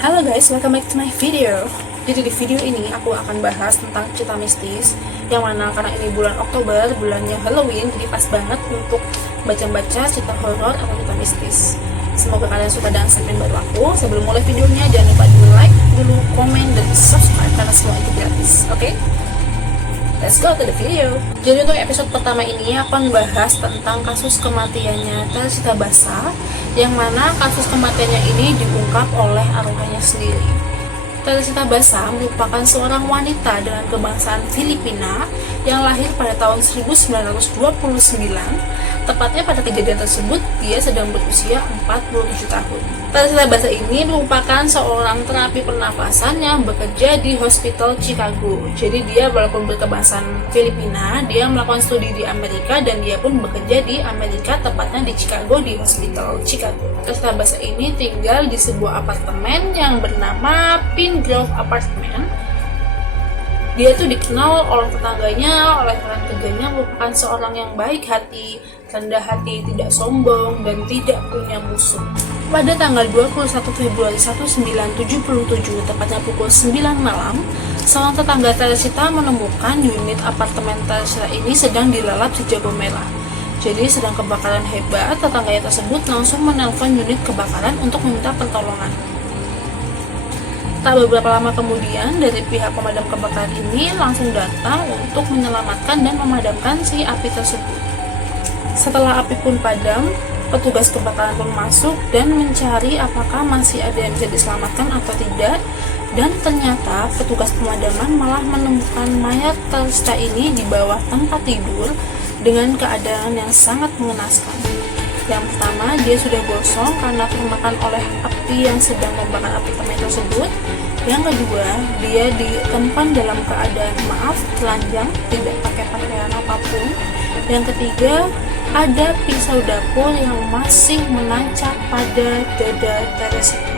Halo guys, welcome back to my video. Jadi di video ini aku akan bahas tentang cerita mistis, yang mana karena ini bulan Oktober, bulannya Halloween, jadi pas banget untuk baca-baca cerita horor atau cerita mistis. Semoga kalian suka dengan segmen baru aku. Sebelum mulai videonya, jangan lupa di like dulu, komen, dan subscribe karena semua itu gratis. Oke? Let's go to the video. Jadi untuk episode pertama ini aku akan bahas tentang kasus kematiannya Teresita Basa, yang mana kasus kematiannya ini diungkap oleh arwahnya sendiri. Teresita Basa merupakan seorang wanita dengan kebangsaan Filipina yang lahir pada tahun 1929. Tepatnya pada kejadian tersebut dia sedang berusia 47 tahun. Teresita Basa ini merupakan seorang terapi pernafasan yang bekerja di Hospital Chicago. Jadi dia walaupun berkebangsaan Filipina, dia melakukan studi di Amerika dan dia pun bekerja di Amerika, tepatnya di Chicago, di Hospital Chicago. Teresita Basa ini tinggal di sebuah apartemen yang bernama Pine Grove Apartment. Dia tuh dikenal oleh tetangganya, oleh rekan kerjanya merupakan seorang yang baik hati, rendah hati, tidak sombong, dan tidak punya musuh. Pada tanggal 21 Februari 1977, tepatnya pukul 9 malam, seorang tetangga Teresita menemukan unit apartemen Teresita ini sedang dilalap si jago merah. Jadi sedang kebakaran hebat, tetangganya tersebut langsung menelpon unit kebakaran untuk meminta pertolongan. Tak beberapa lama kemudian, dari pihak pemadam kebakaran ini langsung datang untuk menyelamatkan dan memadamkan si api tersebut. Setelah api pun padam, petugas kebakaran pun masuk dan mencari apakah masih ada yang bisa diselamatkan atau tidak. Dan ternyata petugas pemadaman malah menemukan mayat Teresita ini di bawah tempat tidur dengan keadaan yang sangat mengenaskan. Yang pertama, dia sudah gosong karena termakan oleh api yang sedang membakar apartemen tersebut. Yang kedua, dia ditempan dalam keadaan telanjang, tidak pakai pakaian apapun. Yang ketiga, ada pisau dapur yang masih menancap pada dada Teresita.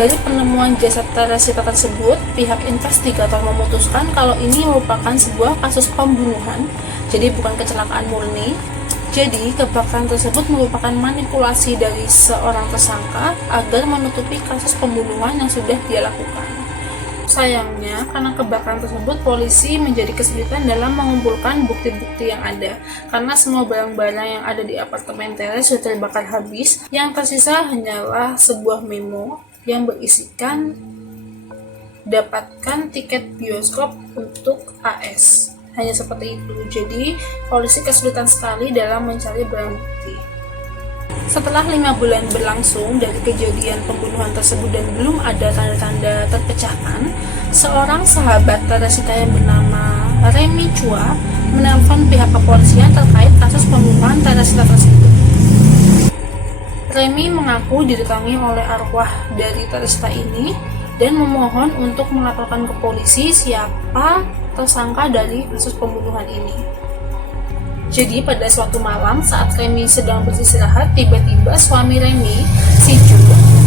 Dari penemuan jasad Teresita tersebut, pihak investigator memutuskan kalau ini merupakan sebuah kasus pembunuhan, jadi bukan kecelakaan murni. Jadi, kebakaran tersebut merupakan manipulasi dari seorang tersangka agar menutupi kasus pembunuhan yang sudah dia lakukan. Sayangnya, karena kebakaran tersebut, polisi menjadi kesulitan dalam mengumpulkan bukti-bukti yang ada. Karena semua barang-barang yang ada di apartemen Teres sudah terbakar habis, yang tersisa hanyalah sebuah memo yang berisikan dapatkan tiket bioskop untuk AS. Hanya seperti itu. Jadi, polisi kesulitan sekali dalam mencari barang bukti. Setelah 5 bulan berlangsung dari kejadian pembunuhan tersebut dan belum ada tanda-tanda terpecahkan, seorang sahabat Teresita yang bernama Remy Chua menelpon pihak kepolisian terkait kasus pembunuhan Teresita tersebut. Remy mengaku didatangi oleh arwah dari Teresita ini dan memohon untuk melaporkan ke polisi siapa tersangka dari kasus pembunuhan ini. Jadi pada suatu malam saat Remy sedang beristirahat, tiba-tiba suami Remy, si Ju,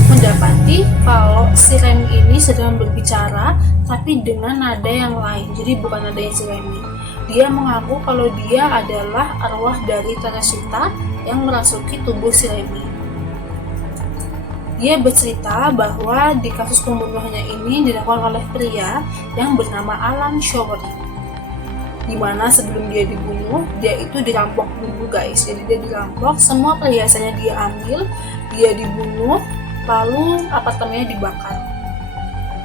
mendapati kalau si Remy ini sedang berbicara tapi dengan nada yang lain. Jadi bukan nada yang si Remy. Dia mengaku kalau dia adalah arwah dari Teresita yang merasuki tubuh si Remy. Dia bercerita bahwa di kasus pembunuhannya ini dilakukan oleh pria yang bernama Alan Showery, di mana sebelum dia dibunuh, dia itu dirampok dulu guys. Jadi dia dirampok, semua perhiasannya dia ambil, dia dibunuh, lalu apartemennya dibakar.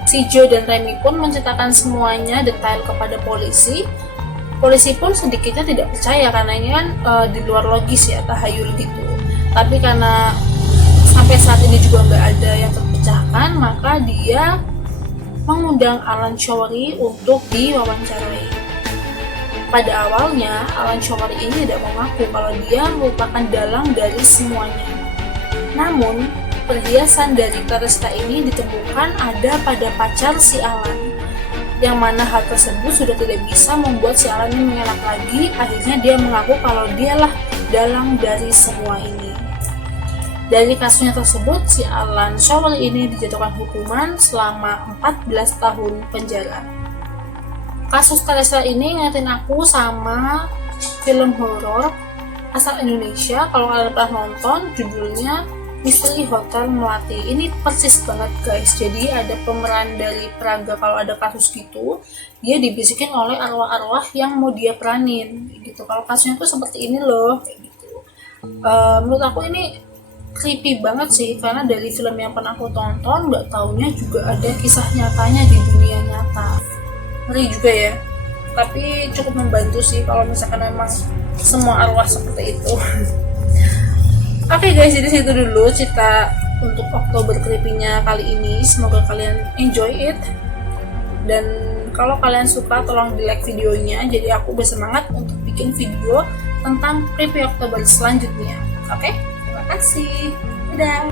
Si Joe dan Remy pun menceritakan semuanya detail kepada polisi. Polisi pun sedikitnya tidak percaya karena ini kan di luar logis ya, tahayul gitu. Tapi karena sampai saat ini juga nggak ada yang terpecahkan, maka dia mengundang Alan Showery untuk diwawancarai. Pada awalnya, Alan Showery ini tidak mengaku kalau dia merupakan dalang dari semuanya. Namun, perhiasan dari Teresita ini ditemukan ada pada pacar si Alan, yang mana hal tersebut sudah tidak bisa membuat si Alan ini mengelak lagi. Akhirnya dia mengaku kalau dialah dalang dari semua ini. Dari kasusnya tersebut, si Alan Showery ini dijatuhkan hukuman selama 14 tahun penjara. Kasus Teresita ini ngingetin aku sama film horor asal Indonesia. Kalau kalian pernah nonton, judulnya Misteri Hotel Melati. Ini persis banget guys, jadi ada pemeran dari Praga. Kalau ada kasus gitu, dia dibisikin oleh arwah-arwah yang mau dia peranin gitu. Kalau kasusnya tuh seperti ini loh, kayak gitu. Menurut aku ini creepy banget sih, karena dari film yang pernah aku tonton, nggak taunya juga ada kisah nyatanya di dunia nyata. Ngeri juga ya, tapi cukup membantu sih kalau misalkan memang semua arwah seperti itu. Oke guys, jadi situ dulu cerita untuk Oktober Creepy-nya kali ini. Semoga kalian enjoy it. Dan kalau kalian suka, tolong di like videonya, jadi aku bersemangat untuk bikin video tentang Creepy Oktober selanjutnya. Oke, terima kasih. Dadah.